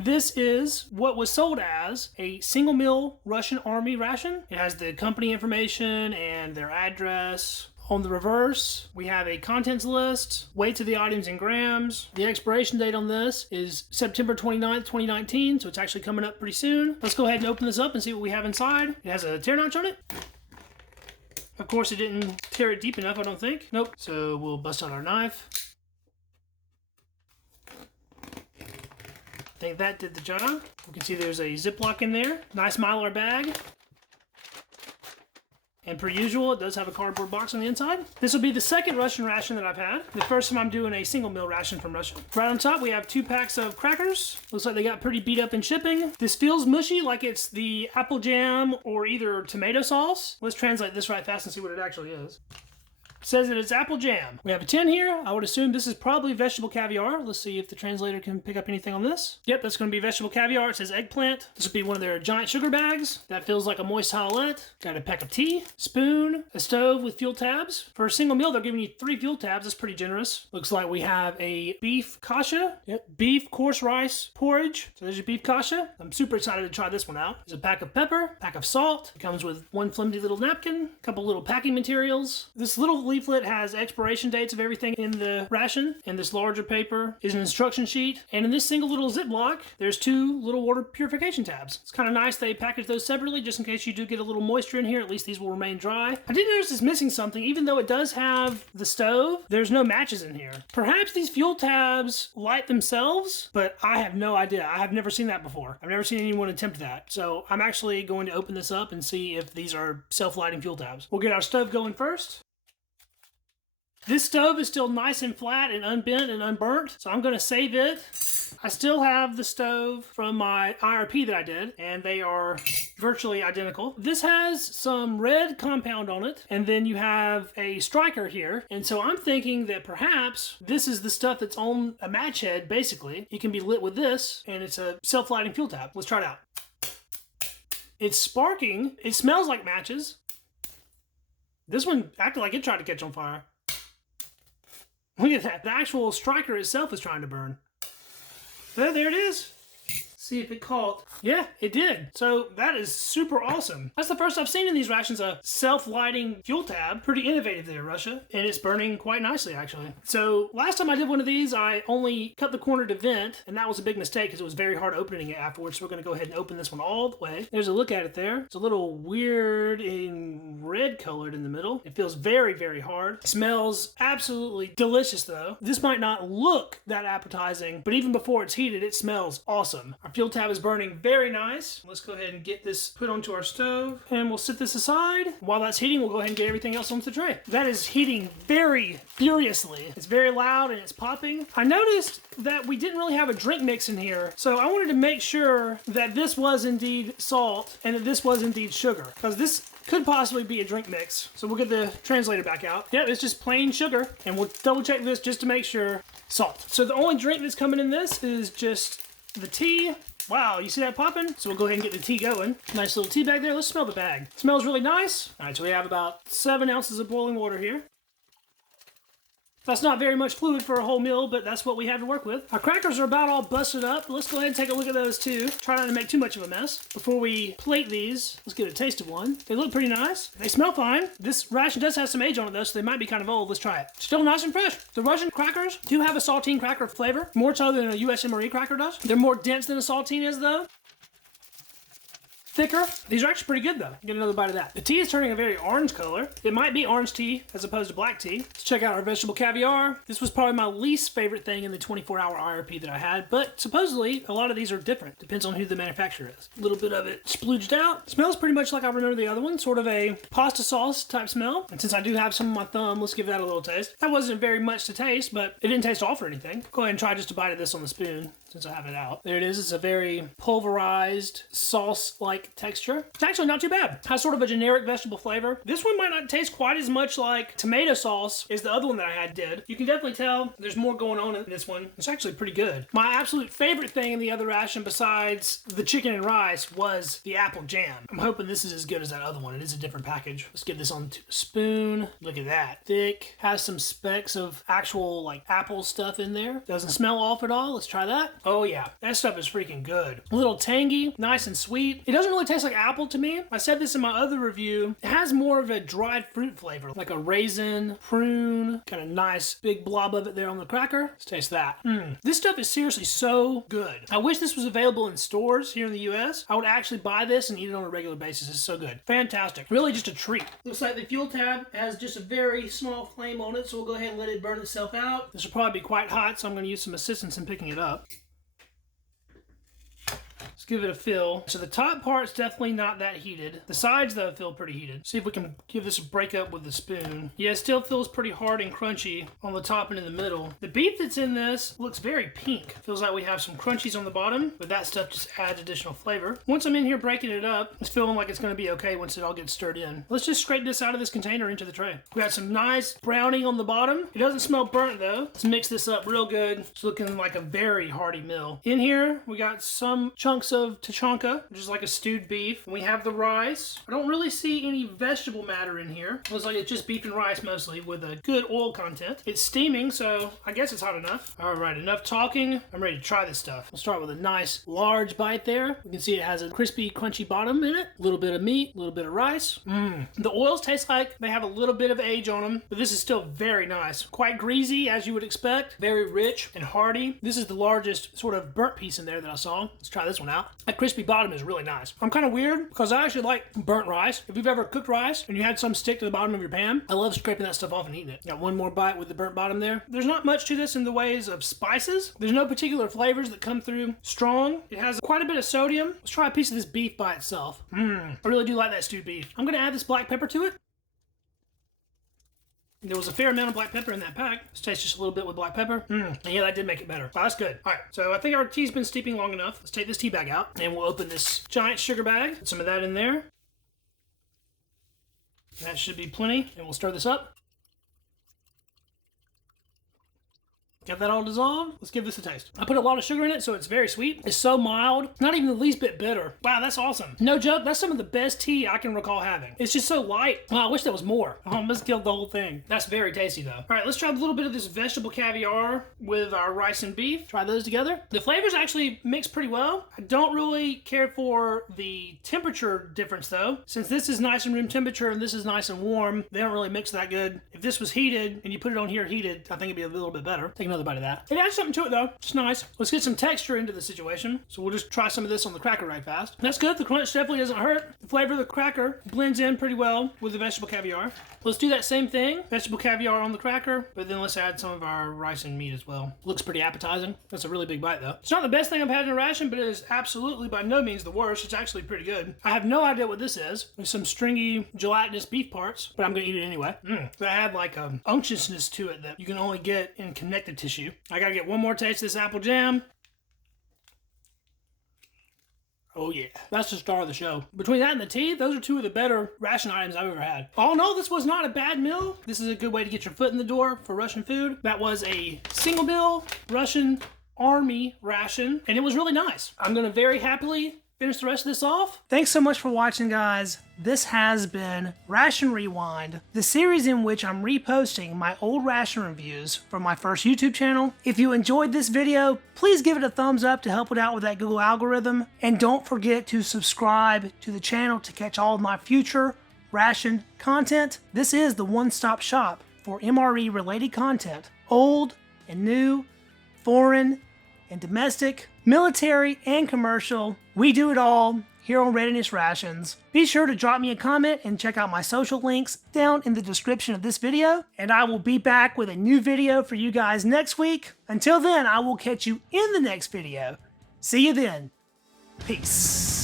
This is what was sold as a single meal Russian Army ration. It has the company information and their address. On the reverse, we have a contents list, weights of the items in grams. The expiration date on this is September 29th, 2019, so it's actually coming up pretty soon. Let's go ahead and open this up and see what we have inside. It has a tear notch on it. Of course, it didn't tear it deep enough, I don't think. Nope. So we'll bust out our knife. I think that did the job. You can see there's a Ziploc in there. Nice Mylar bag. And per usual, it does have a cardboard box on the inside. This will be the second Russian ration that I've had. The first time I'm doing a single meal ration from Russia. Right on top, we have 2 packs of crackers. Looks like they got pretty beat up in shipping. This feels mushy, like it's the apple jam or either tomato sauce. Let's translate this right fast and see what it actually is. Says that it's apple jam. We have a tin here. I would assume this is probably vegetable caviar. Let's see if the translator can pick up anything on this. Yep, that's going to be vegetable caviar. It says eggplant. This would be one of their giant sugar bags. That feels like a moist towelette. Got a pack of tea, spoon, a stove with fuel tabs. For a single meal, they're giving you 3 fuel tabs. That's pretty generous. Looks like we have a beef kasha. Yep, beef coarse rice porridge. So there's your beef kasha. I'm super excited to try this one out. There's a pack of pepper, pack of salt. It comes with 1 flimsy little napkin, a couple little packing materials. This little leaflet has expiration dates of everything in the ration, and this larger paper is an instruction sheet. And in this single little Ziploc, there's 2 little water purification tabs. It's kind of nice they package those separately just in case you do get a little moisture in here. At least these will remain dry. I did notice it's missing something. Even though it does have the stove, there's no matches in here. Perhaps these fuel tabs light themselves, but I have no idea. I have never seen that before. I've never seen anyone attempt that. So I'm actually going to open this up and see if these are self-lighting fuel tabs. We'll get our stove going first. This stove is still nice and flat and unbent and unburnt, so I'm going to save it. I still have the stove from my IRP that I did, and they are virtually identical. This has some red compound on it, and then you have a striker here. And so I'm thinking that perhaps this is the stuff that's on a match head, basically. It can be lit with this, and it's a self-lighting fuel tab. Let's try it out. It's sparking. It smells like matches. This one acted like it tried to catch on fire. Look at that. The actual striker itself is trying to burn. There it is. See if it caught. Yeah, it did. So that is super awesome. That's the first I've seen in these rations, a self-lighting fuel tab. Pretty innovative there, Russia. And it's burning quite nicely, actually. So last time I did one of these, I only cut the corner to vent, and that was a big mistake because it was very hard opening it afterwards. So we're going to go ahead and open this one all the way. There's a look at it there. It's a little weird and red colored in the middle. It feels very, very hard. It smells absolutely delicious, though. This might not look that appetizing, but even before it's heated, it smells awesome. Our fuel tab is burning very nice. Let's go ahead and get this put onto our stove, and we'll set this aside. While that's heating, we'll go ahead and get everything else onto the tray. That is heating very furiously. It's very loud and it's popping. I noticed that we didn't really have a drink mix in here, so I wanted to make sure that this was indeed salt and that this was indeed sugar, because this could possibly be a drink mix. So we'll get the translator back out. Yep, it's just plain sugar, and we'll double check this just to make sure. Salt. So the only drink that's coming in this is just the tea. Wow, you see that popping? So we'll go ahead and get the tea going. Nice little tea bag there. Let's smell the bag. It smells really nice. All right, so we have about 7 ounces of boiling water here. That's not very much fluid for a whole meal, but that's what we have to work with. Our crackers are about all busted up. Let's go ahead and take a look at those too. Try not to make too much of a mess. Before we plate these, let's get a taste of one. They look pretty nice. They smell fine. This ration does have some age on it though, so they might be kind of old. Let's try it. Still nice and fresh. The Russian crackers do have a saltine cracker flavor, more so than a US MRE cracker does. They're more dense than a saltine is though. Thicker. These are actually pretty good though. Get another bite of that. The tea is turning a very orange color. It might be orange tea as opposed to black tea. Let's check out our vegetable caviar. This was probably my least favorite thing in the 24-hour IRP that I had, but supposedly a lot of these are different. Depends on who the manufacturer is. A little bit of it splooged out. Smells pretty much like I remember the other one. Sort of a pasta sauce type smell. And since I do have some on my thumb, let's give that a little taste. That wasn't very much to taste, but it didn't taste awful or anything. Go ahead and try just a bite of this on the spoon since I have it out. There it is. It's a very pulverized sauce-like texture. It's actually not too bad. It has sort of a generic vegetable flavor. This one might not taste quite as much like tomato sauce as the other one that I did. You can definitely tell there's more going on in this one. It's actually pretty good. My absolute favorite thing in the other ration besides the chicken and rice was the apple jam. I'm hoping this is as good as that other one. It is a different package. Let's get this onto a spoon. Look at that. Thick. Has some specks of actual like apple stuff in there. Doesn't smell off at all. Let's try that. Oh yeah, that stuff is freaking good. A little tangy, nice and sweet. It doesn't really taste like apple to me. I said this in my other review. It has more of a dried fruit flavor, like a raisin, prune, kind of nice big blob of it there on the cracker. Let's taste that. This stuff is seriously so good. I wish this was available in stores here in the US. I would actually buy this and eat it on a regular basis. It's so good. Fantastic. Really just a treat. Looks like the fuel tab has just a very small flame on it, so we'll go ahead and let it burn itself out. This will probably be quite hot, so I'm going to use some assistance in picking it up. Let's give it a fill. So the top part's definitely not that heated. The sides, though, feel pretty heated. See if we can give this a break up with the spoon. Yeah, it still feels pretty hard and crunchy on the top and in the middle. The beef that's in this looks very pink. Feels like we have some crunchies on the bottom, but that stuff just adds additional flavor. Once I'm in here breaking it up, it's feeling like it's going to be okay once it all gets stirred in. Let's just scrape this out of this container into the tray. We got some nice browning on the bottom. It doesn't smell burnt, though. Let's mix this up real good. It's looking like a very hearty meal. In here, we got some chunks of tachanka, which is like a stewed beef. And we have the rice. I don't really see any vegetable matter in here. Looks like it's just beef and rice mostly with a good oil content. It's steaming, so I guess it's hot enough. All right, enough talking. I'm ready to try this stuff. We'll start with a nice large bite there. You can see it has a crispy, crunchy bottom in it. A little bit of meat, a little bit of rice. The oils taste like they have a little bit of age on them, but this is still very nice. Quite greasy, as you would expect. Very rich and hearty. This is the largest sort of burnt piece in there that I saw. Let's try this one out. That crispy bottom is really nice. I'm kind of weird because I actually like burnt rice. If you've ever cooked rice and you had some stick to the bottom of your pan, I love scraping that stuff off and eating it. Got one more bite with the burnt bottom there. There's not much to this in the ways of spices. There's no particular flavors that come through strong. It has quite a bit of sodium. Let's try a piece of this beef by itself. I really do like that stewed beef. I'm going to add this black pepper to it. There was a fair amount of black pepper in that pack. Let's taste just a little bit with black pepper. And yeah, that did make it better. Wow, that's good. All right, so I think our tea's been steeping long enough. Let's take this tea bag out and we'll open this giant sugar bag. Put some of that in there. That should be plenty. And we'll stir this up. Got that all dissolved? Let's give this a taste. I put a lot of sugar in it, so it's very sweet. It's so mild, not even the least bit bitter. Wow, that's awesome. No joke, that's some of the best tea I can recall having. It's just so light. Oh, I wish there was more. I almost killed the whole thing. That's very tasty though. All right, let's try a little bit of this vegetable caviar with our rice and beef. Try those together. The flavors actually mix pretty well. I don't really care for the temperature difference though. Since this is nice and room temperature and this is nice and warm, they don't really mix that good. If this was heated and you put it on here heated, I think it'd be a little bit better. Take another bite of that. It adds something to it though. It's nice. Let's get some texture into the situation. So we'll just try some of this on the cracker right fast. That's good. The crunch definitely doesn't hurt. The flavor of the cracker blends in pretty well with the vegetable caviar. Let's do that same thing. Vegetable caviar on the cracker, but then let's add some of our rice and meat as well. Looks pretty appetizing. That's a really big bite though. It's not the best thing I've had in a ration, but it is absolutely by no means the worst. It's actually pretty good. I have no idea what this is. There's some stringy, gelatinous beef parts, but I'm gonna eat it anyway. That had like a unctuousness to it that you can only get in connective tissue. I gotta get one more taste of this apple jam. Oh yeah, that's the star of the show. Between that and the tea, those are two of the better ration items I've ever had. Oh no, this was not a bad meal. This is a good way to get your foot in the door for Russian food. That was a single meal Russian army ration, and it was really nice. I'm gonna very happily finish the rest of this off. Thanks so much for watching, guys. This has been Ration Rewind, the series in which I'm reposting my old ration reviews from my first YouTube channel. If you enjoyed this video, please give it a thumbs up to help it out with that Google algorithm. And don't forget to subscribe to the channel to catch all of my future ration content. This is the one-stop shop for MRE related content. Old and new, foreign and domestic, military and commercial. We do it all here on Readiness Rations. Be sure to drop me a comment and check out my social links down in the description of this video. And I will be back with a new video for you guys next week. Until then, I will catch you in the next video. See you then. Peace.